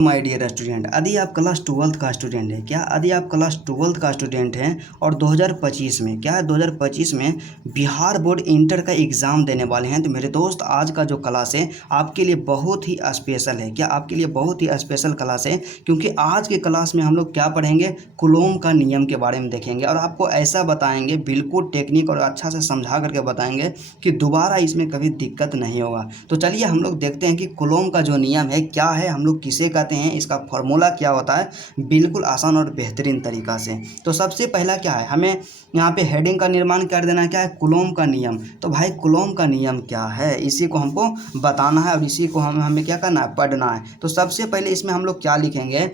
My dear student, यदि आप class 12th का स्टूडेंट है क्या, यदि आप क्लास 12th का स्टूडेंट हैं और 2025 में क्या है 2025 में बिहार बोर्ड इंटर का एग्ज़ाम देने वाले हैं, तो मेरे दोस्त आज का जो क्लास है आपके लिए बहुत ही स्पेशल है। क्या आपके लिए बहुत ही स्पेशल क्लास है, क्योंकि आज के क्लास में हम लोग क्या पढ़ेंगे, कुलोम का नियम के बारे में देखेंगे और आपको ऐसा बताएंगे, बिल्कुल टेक्निक और अच्छा से समझा करके बताएंगे कि दोबारा इसमें कभी दिक्कत नहीं होगा। तो चलिए हम लोग देखते हैं कि कुलोम का जो नियम है क्या है, हम लोग किसे कहते हैं, इसका फॉर्मूला क्या होता है, बिल्कुल आसान और बेहतरीन तरीका से। तो सबसे पहला क्या है, हमें यहाँ पे हेडिंग का निर्माण कर देना, क्या है, कुलोम का नियम। तो भाई कुलोम का नियम क्या है, इसी को हमको बताना है और इसी को हमें क्या करना है, पढ़ना है। तो सबसे पहले इसमें हम लोग क्या लिखेंगे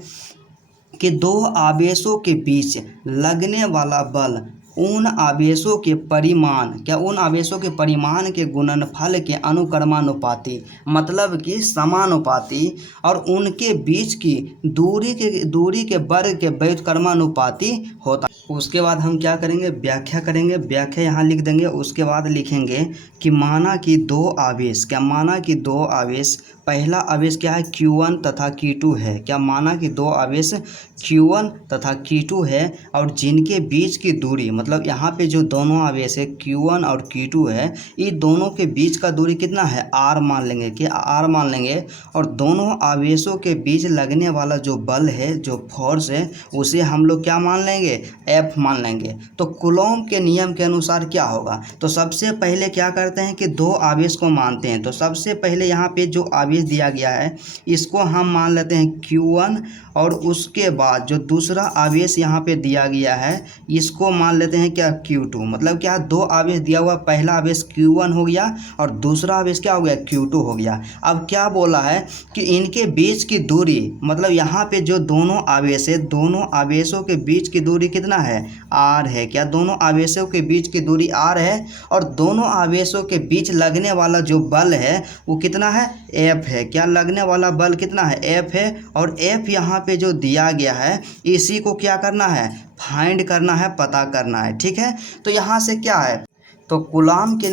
कि दो आवेशों के बीच लगने वाला बल उन आवेशों के परिमाण, क्या उन आवेशों के परिमाण के गुणनफल के अनुक्रमानुपाती, मतलब कि समानुपाती, और उनके बीच की दूरी के वर्ग के व्युत्क्रमानुपाती होता है। उसके बाद हम क्या करेंगे, व्याख्या करेंगे, व्याख्या यहाँ लिख देंगे। उसके बाद लिखेंगे कि माना कि दो आवेश, क्या माना कि दो आवेश, पहला आवेश क्या है, Q1 तथा Q2 है। क्या माना कि दो आवेश Q1 तथा Q2 है और जिनके बीच की दूरी, मतलब यहाँ पे जो दोनों आवेश है Q1 और Q2 है, ये दोनों के बीच का दूरी कितना है, R मान लेंगे, कि R मान लेंगे। और दोनों आवेशों के बीच लगने वाला जो बल है, जो फोर्स है, उसे हम लोग क्या मान लेंगे, F मान लेंगे। तो कुलोम के नियम के अनुसार क्या होगा, तो सबसे पहले क्या करते हैं कि दो आवेश को मानते हैं। तो सबसे पहले यहाँ पे जो आवेश दिया गया है इसको हम मान लेते हैं Q1, और उसके बाद जो दूसरा आवेश यहाँ पे दिया गया है इसको मान लेते हैं क्या, Q2। मतलब क्या, दो आवेश दिया हुआ, पहला आवेश Q1 हो गया और दूसरा आवेश क्या हो गया, Q2 हो गया। अब क्या बोला है कि इनके बीच की दूरी, मतलब यहाँ पे जो दोनों आवेश है, दोनों आवेशों के बीच की दूरी कितना है, R है। क्या दोनों आवेशों के बीच की दूरी R है, और दोनों आवेशों के बीच लगने वाला जो बल है वो कितना है, F है। क्या लगने वाला बल कितना है, F है। और F यहाँ पे जो दिया गया है इसी को क्या करना है, फाइंड करना है, पता करना है, ठीक है। तो यहाँ से क्या है, तो कूलॉम के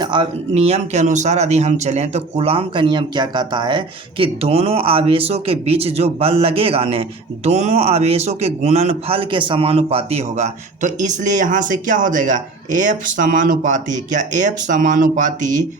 नियम के अनुसार यदि हम चलें तो कूलॉम का नियम क्या कहता है कि दोनों आवेशों के बीच जो बल लगेगा ने, दोनों आवेशों के गुणनफल के समानुपाती होगा। तो इसलिए यहाँ से क्या हो जाएगा, F समानुपाती, क्या F समानुपाती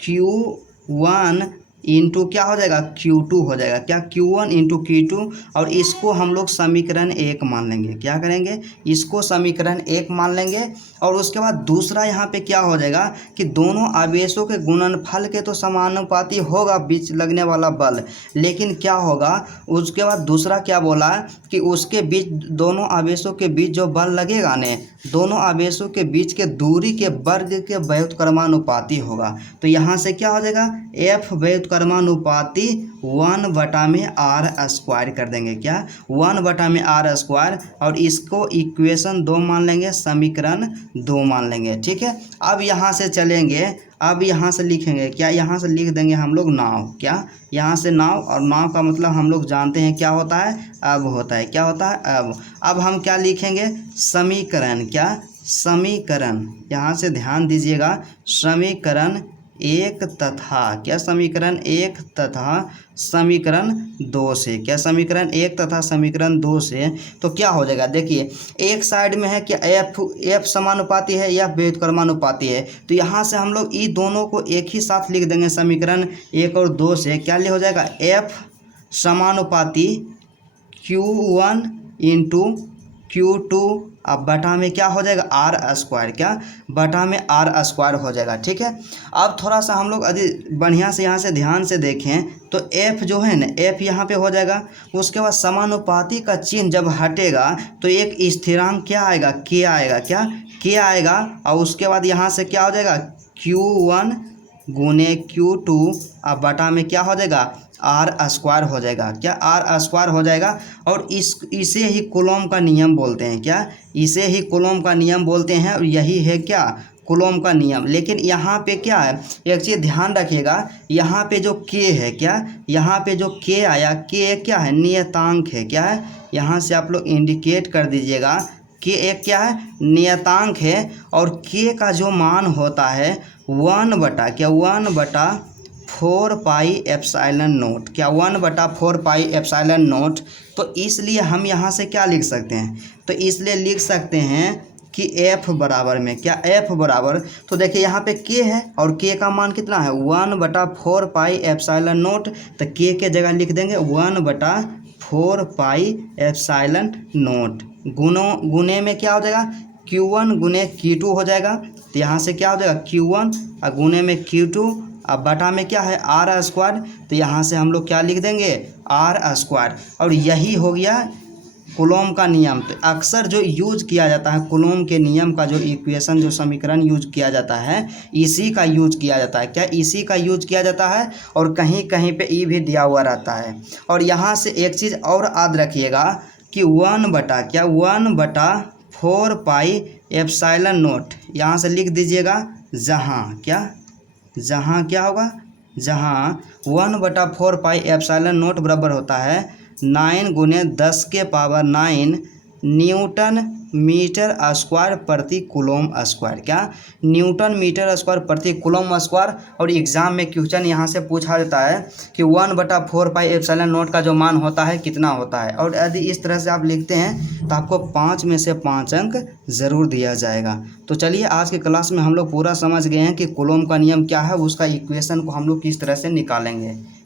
Q1 इंटू क्या हो जाएगा, Q2 हो जाएगा। क्या Q1 इंटू Q2, और इसको हम लोग समीकरण 1 मान लेंगे। क्या करेंगे, इसको समीकरण 1 मान लेंगे। और उसके बाद दूसरा यहाँ पे क्या हो जाएगा कि दोनों आवेशों के गुणनफल के तो समानुपाती होगा बीच लगने वाला बल, लेकिन क्या होगा, उसके बाद दूसरा क्या बोला है कि उसके बीच, दोनों आवेशों के बीच जो बल लगेगा ने, दोनों आवेशों के बीच के दूरी के वर्ग के व्युत्क्रमानुपाती होगा। तो यहाँ से क्या हो जाएगा, F व्युत्क्रमानुपाती 1/r² कर देंगे। क्या 1/r², और इसको इक्वेशन 2 मान लेंगे, समीकरण 2 मान लेंगे, ठीक है। अब यहाँ से चलेंगे, अब यहाँ से लिखेंगे, क्या यहाँ से लिख देंगे हम लोग नाव। क्या यहाँ से नाव, और नाव का मतलब हम लोग जानते हैं क्या होता है, अब होता है, क्या होता है, अब। अब हम क्या लिखेंगे, समीकरण, क्या समीकरण, यहाँ से ध्यान दीजिएगा, समीकरण 1 तथा, क्या समीकरण 1 तथा समीकरण 2 से, क्या समीकरण 1 तथा समीकरण 2 से। तो क्या हो जाएगा, देखिए एक साइड में है कि F समानुपाती है या व्युत्क्रमानुपाती है, तो यहाँ से हम लोग ये दोनों को एक ही साथ लिख देंगे, समीकरण 1 और 2 से। क्या हो जाएगा, F समानुपाती Q1 इंटू Q2, अब बटा में क्या हो जाएगा, R², क्या बटा में R² हो जाएगा, ठीक है। अब थोड़ा सा हम लोग यदि बढ़िया से यहाँ से ध्यान से देखें तो F जो है ना, F यहाँ पे हो जाएगा। उसके बाद समानुपाती का चिन्ह जब हटेगा तो एक स्थिरांक क्या आएगा, K आएगा, क्या K आएगा। और उसके बाद यहाँ से क्या हो जाएगा, Q1 गुने Q2, अब बटा में क्या हो जाएगा, R² हो जाएगा। क्या R² हो जाएगा। और इसे ही कूलॉम का नियम बोलते हैं। क्या इसे ही कूलॉम का नियम बोलते हैं, और यही है क्या, कूलॉम का नियम। लेकिन यहाँ पे क्या है, एक चीज़ ध्यान रखिएगा, यहाँ पे जो K है, क्या यहाँ पे जो K आया, K क्या है, नियतांक है। क्या है, यहाँ से आप लोग इंडिकेट कर दीजिएगा, K एक क्या है, नियतांक है। और K का जो मान होता है 1/, क्या 1/4 4 पाई एप्सिलॉन नोट, क्या 1/4 पाई एप्सिलॉन नोट। तो इसलिए हम यहाँ से क्या लिख सकते हैं, तो इसलिए लिख सकते हैं कि F बराबर में क्या, F बराबर, तो देखिए यहाँ पे K है और K का मान कितना है 1/4 पाई एप्सिलॉन नोट, तो K के जगह लिख देंगे 1/4 पाई एप्सिलॉन नोट। गुने में क्या हो जाएगा Q1 गुने Q2 हो जाएगा, तो यहाँ से क्या हो जाएगा Q1 और गुने में Q2, अब बटा में क्या है R स्क्वायर, तो यहाँ से हम लोग क्या लिख देंगे R स्क्वायर। और यही हो गया कूलॉम का नियम। तो अक्सर जो यूज किया जाता है कूलॉम के नियम का, जो इक्वेशन जो समीकरण यूज किया जाता है, इसी का यूज किया जाता है, क्या इसी का यूज किया जाता है। और कहीं कहीं पे ई भी दिया हुआ रहता है। और यहाँ से एक चीज़ और याद रखिएगा कि 1/4 पाई एप्सिलॉन नोट, यहाँ से लिख दीजिएगा जहाँ क्या होगा, जहाँ 1/4 पाई एप्सिलॉन नोट बराबर होता है 9 गुने 10 के पावर 9 न्यूटन मीटर स्क्वायर प्रति कूलॉम स्क्वायर, क्या न्यूटन मीटर स्क्वायर प्रति कूलॉम स्क्वायर। और एग्जाम में क्वेश्चन यहाँ से पूछा जाता है कि 1/4 पाई एप्सिलॉन नोट का जो मान होता है कितना होता है। और यदि इस तरह से आप लिखते हैं तो आपको 5 में से 5 अंक ज़रूर दिया जाएगा। तो चलिए आज के क्लास में हम लोग पूरा समझ गए हैं कि कूलॉम का नियम क्या है, उसका इक्वेशन को हम लोग किस तरह से निकालेंगे।